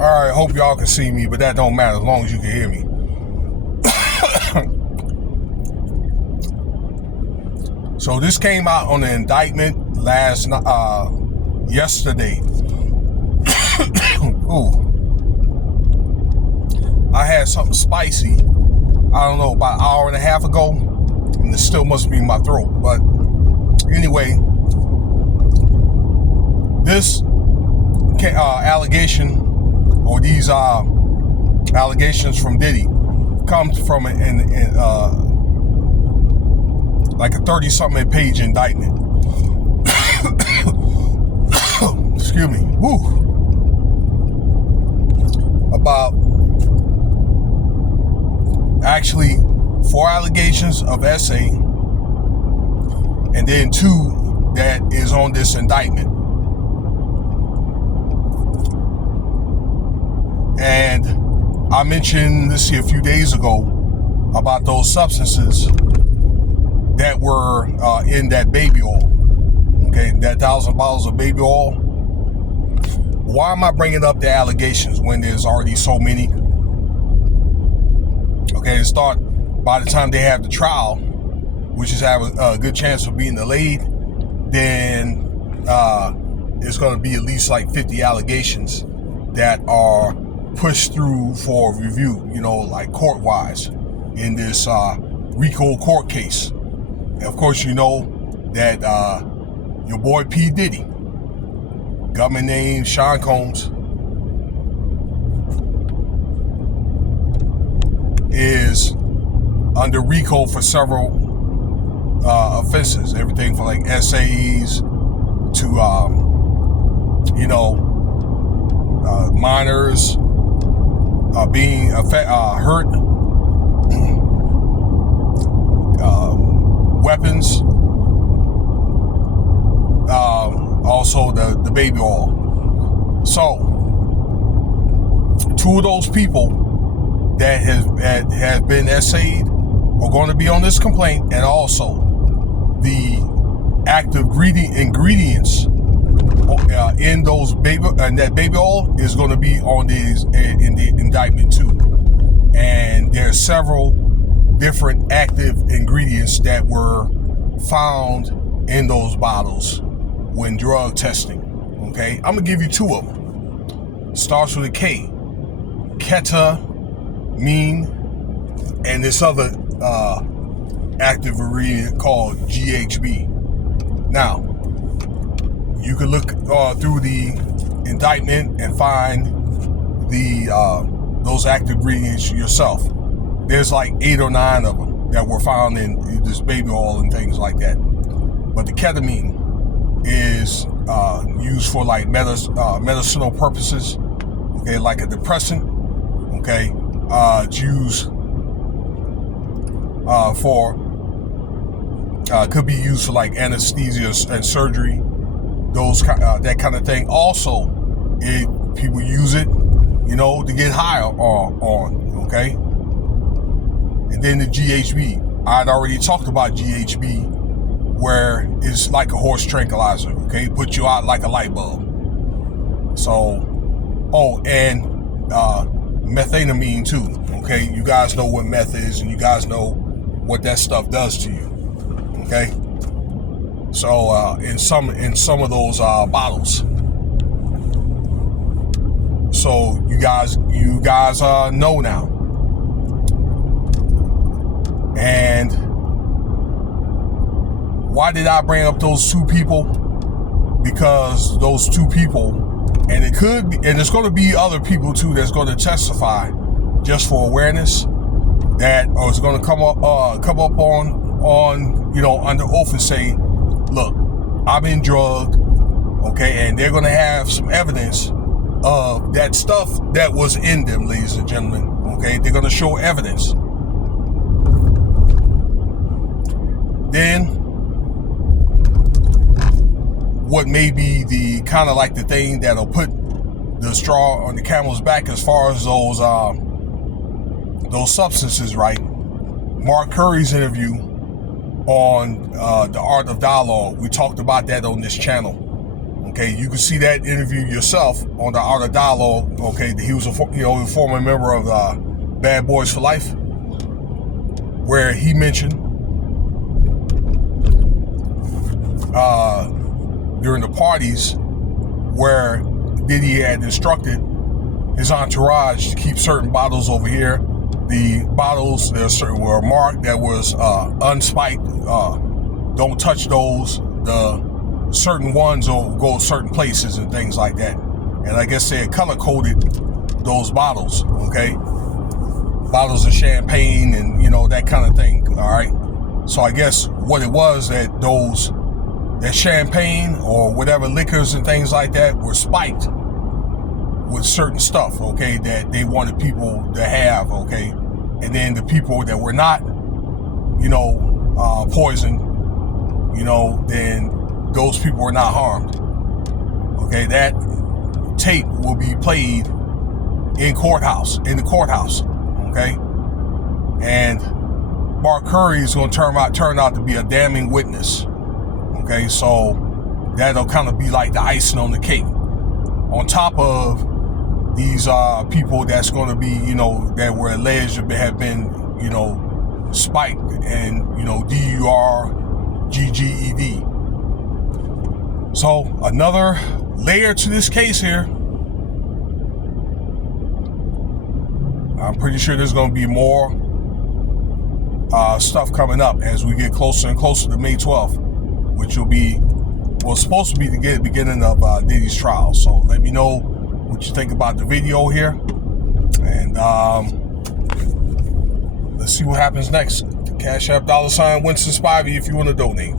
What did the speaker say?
Alright, hope y'all can see me, but that don't matter as long as you can hear me. So this came out on the indictment yesterday. Ooh. I had something spicy, I don't know, about an hour and a half ago, and it still must be in my throat. But anyway, this allegation, or these allegations from Diddy, comes from like a 30-something page indictment. Excuse me. Woo. About actually 4 allegations of S-A, and then 2 that is on this indictment. And I mentioned this here a few days ago about those substances that were in that baby oil. Okay, that 1,000 bottles of baby oil. Why am I bringing up the allegations when there's already so many? Okay, to start, by the time they have the trial, which is have a good chance of being delayed, then it's going to be at least like 50 allegations that are pushed through for review, like court-wise, in this RICO court case. And of course, you know that your boy P. Diddy, government name Sean Combs, is under RICO for several offenses, everything from like SAEs to minors being hurt, weapons, also the baby oil. So 2 of those people that have been SA'd are going to be on this complaint, and also the active ingredients in those that baby oil is going to be on in the indictment too. And there's several different active ingredients that were found in those bottles when drug testing. Okay, I'm gonna give you 2 of them. Starts with a K: ketamine, and this other active ingredient called GHB. Now, you can look through the indictment and find those active ingredients yourself. There's like 8 or 9 of them that were found in this baby oil and things like that. But the ketamine is used for like medicinal purposes. Okay, like a depressant. Okay, it's used could be used for like anesthesia and surgery, that kind of thing. Also, people use it, to get high on. Okay, and then the GHB. I'd already talked about GHB, where it's like a horse tranquilizer. Okay, put you out like a light bulb. So, and methamphetamine too. Okay, you guys know what meth is, and you guys know what that stuff does to you. Okay, so in some of those bottles. So you guys know now. And why did I bring up those 2 people? Because those 2 people, and it could be, and there's going to be other people too that's going to testify just for awareness, that is going to come up on under oath and say, look, I've been drugged. Okay, and they're going to have some evidence of that stuff that was in them, ladies and gentlemen. Okay, they're going to show evidence. Then what may be the kind of like the thing that'll put the straw on the camel's back as far as those substances, right? Mark Curry's interview on the Art of Dialogue. We talked about that on this channel. Okay, you can see that interview yourself on the Art of Dialogue. Okay, he was a former member of Bad Boys for Life, where he mentioned during the parties where Diddy had instructed his entourage to keep certain bottles over here. The bottles were marked that was unspiked. Don't touch those. The certain ones will go certain places and things like that. And I guess they had color coded those bottles. Okay, bottles of champagne and that kind of thing. All right. So I guess what it was that champagne or whatever liquors and things like that were spiked with certain stuff, okay, that they wanted people to have, okay, and then the people that were not, poisoned, then those people were not harmed. Okay, that tape will be played in the courthouse, okay, and Mark Curry is going to turn out to be a damning witness. Okay, so that'll kind of be like the icing on the cake. On top of these people that's going to be, that were alleged to have been, spiked and, DURGGED. So another layer to this case here. I'm pretty sure there's going to be more stuff coming up as we get closer and closer to May 12th. Which was supposed to be the beginning of Diddy's trial. So let me know what you think about the video here. And let's see what happens next. Cash App $Winston Spivey if you want to donate.